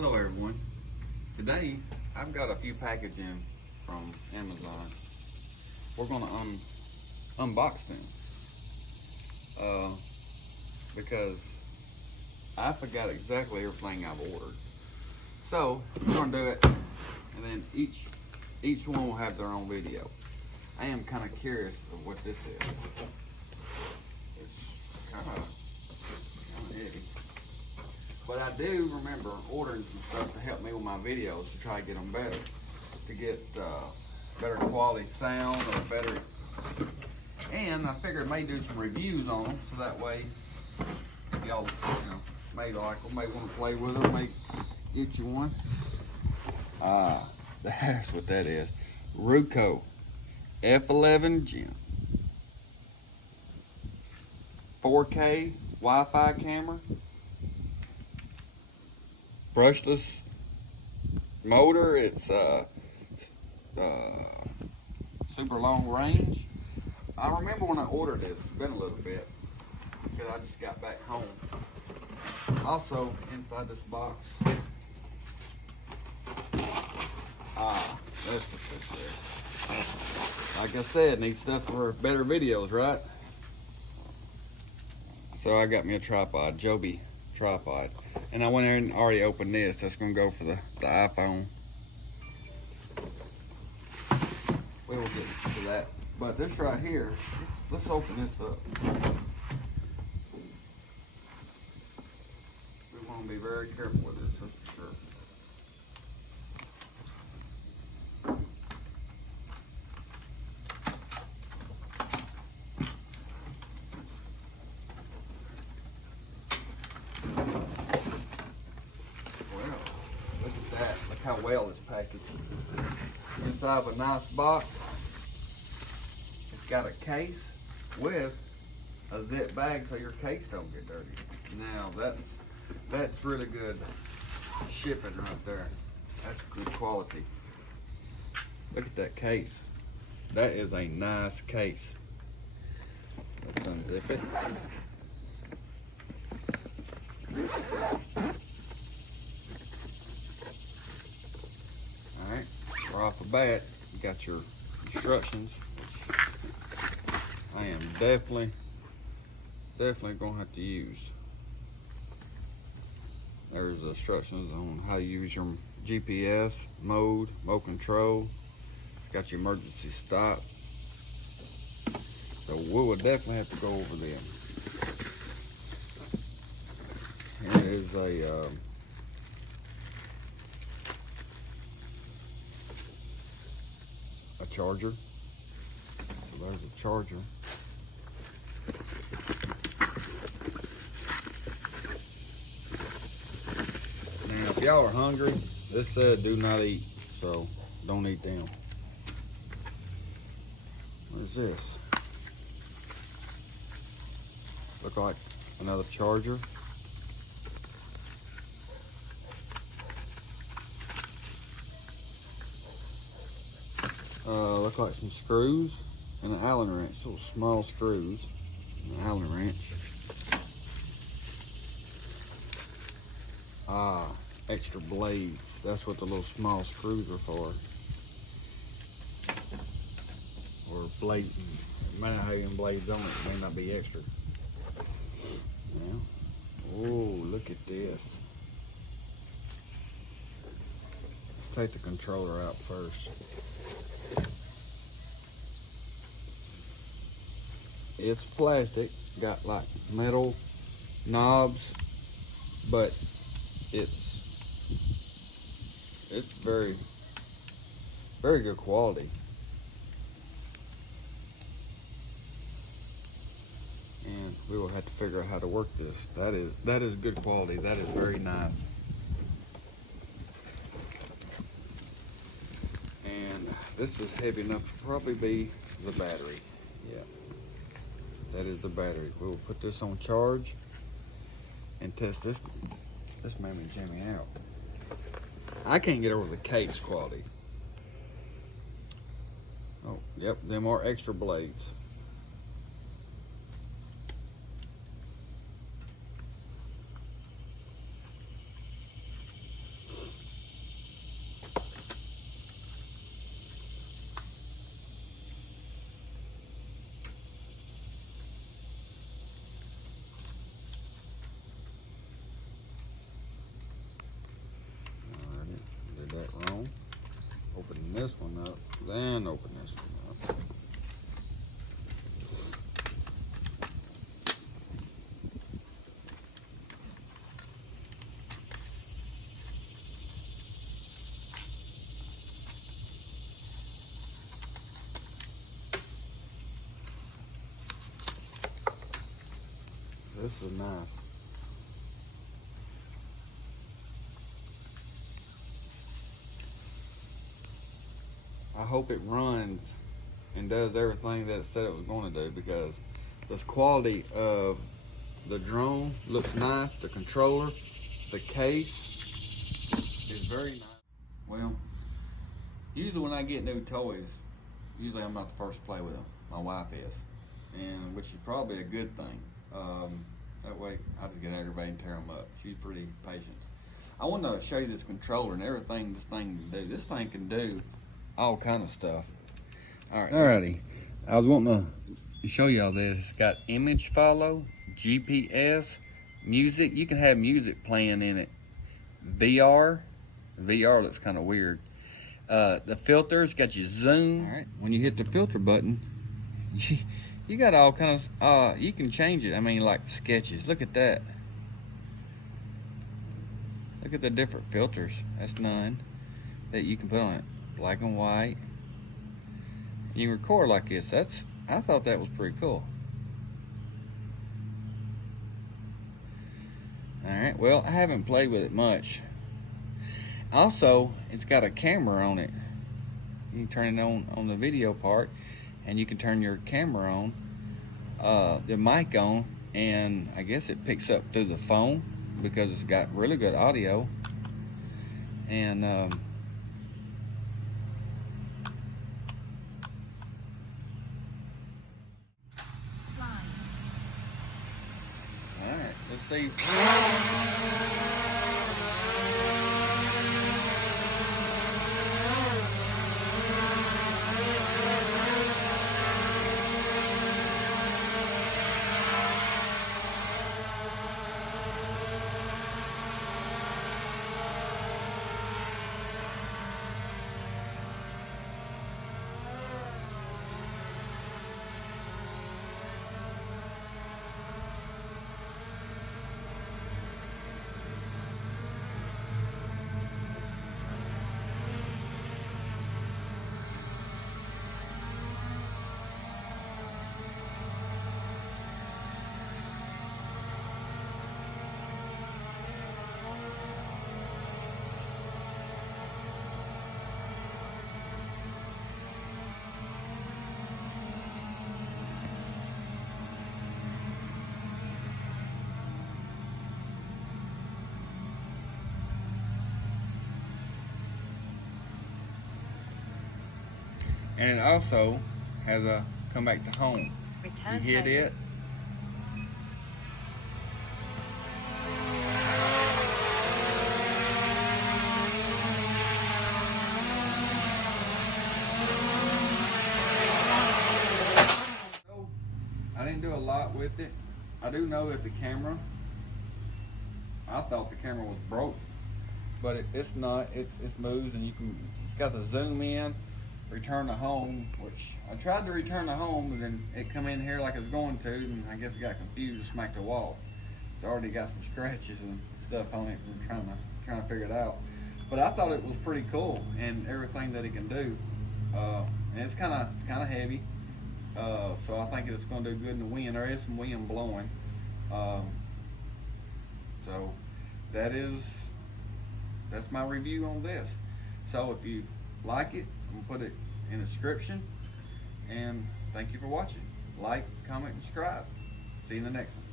Hello everyone. Today I've got a few packages from Amazon. We're gonna unbox them because I forgot exactly everything I've ordered. So we're gonna do it, and then each one will have their own video. I am kind of curious of what this is. It's kind of heavy. But I do remember ordering some stuff to help me with my videos to try to get them better. To get better quality sound or better. And I figured I may do some reviews on them so that way y'all may like them, may want to play with them, may get you one. That's what that is. Roku F11 Gem. 4K Wi-Fi camera. Brushless motor. It's super long range. I remember when I ordered this, it's been a little bit because I just got back home. Also inside this box, that's what this is. Like I said, need stuff for better videos, right? So I got me a tripod, Joby tripod. And I went in and already opened this. That's gonna go for the iPhone. We will get to that. But this right here, let's open this up. We want to be very careful with this, that's for sure. How well it's packaged. Inside of a nice box, it's got a case with a zip bag so your case don't get dirty. Now that's really good shipping right there. That's good quality. Look at that case. That is a nice case. Let's unzip it. Off the bat, you got your instructions, which I am definitely gonna have to use. There's instructions on how to use your GPS, mode control. It's got your emergency stop. So we will definitely have to go over them. Here is a charger. So there's a charger. Now if y'all are hungry, this said do not eat, so don't eat them. What is this? Look like another charger. Look like some screws and an Allen wrench, little small screws, an Allen wrench. Extra blades. That's what the little small screws are for. Or blades. It may not have even blades on it. It may not be extra. Yeah. Oh, look at this. Let's take the controller out first. It's plastic, got like metal knobs, but it's very, very good quality. And we will have to figure out how to work this. That is good quality. That is very nice. And this is heavy enough to probably be the battery. Yeah. That is the battery. We will put this on charge and test this. This made me jimmy out. I can't get over the case quality. Oh, yep, them are extra blades. this one up, then open this one up. This is nice. I hope it runs and does everything that it said it was going to do, because this quality of the drone looks nice. The controller, the case is very nice. Well, usually when I get new toys, usually I'm not the first to play with them. My wife is, and which is probably a good thing. That way I just get aggravated and tear them up. She's pretty patient. I want to show you this controller and everything this thing can do. This thing can do all kind of stuff. Alrighty, I was wanting to show y'all this. It's got image follow, GPS, music. You can have music playing in it. VR looks kind of weird. The filters got your zoom. All right, when you hit the filter button, you got all kinds of, you can change it. I mean, like sketches. Look at that. Look at the different filters. That's 9 that you can put on it. Black and white. You can record like this. I thought that was pretty cool. Alright, well, I haven't played with it much. Also, it's got a camera on it. You can turn it on the video part, and you can turn your camera on, the mic on, and I guess it picks up through the phone because it's got really good audio. And alright, let's see. And it also has a come back to home. Return you hit home. it. So, I didn't do a lot with it. I do know that the camera, I thought the camera was broke, but it's not. It's moves, and it's got the zoom in. Return to home, which I tried to return to home, and then it come in here like it was going to, and I guess it got confused and smacked the wall. It's already got some scratches and stuff on it from trying to figure it out. But I thought it was pretty cool and everything that it can do. And it's kind of heavy, so I think it's going to do good in the wind. There is some wind blowing, so that's my review on this. So if you like it, I'm gonna put it in the description, and thank you for watching. Like, comment, and subscribe. See you in the next one.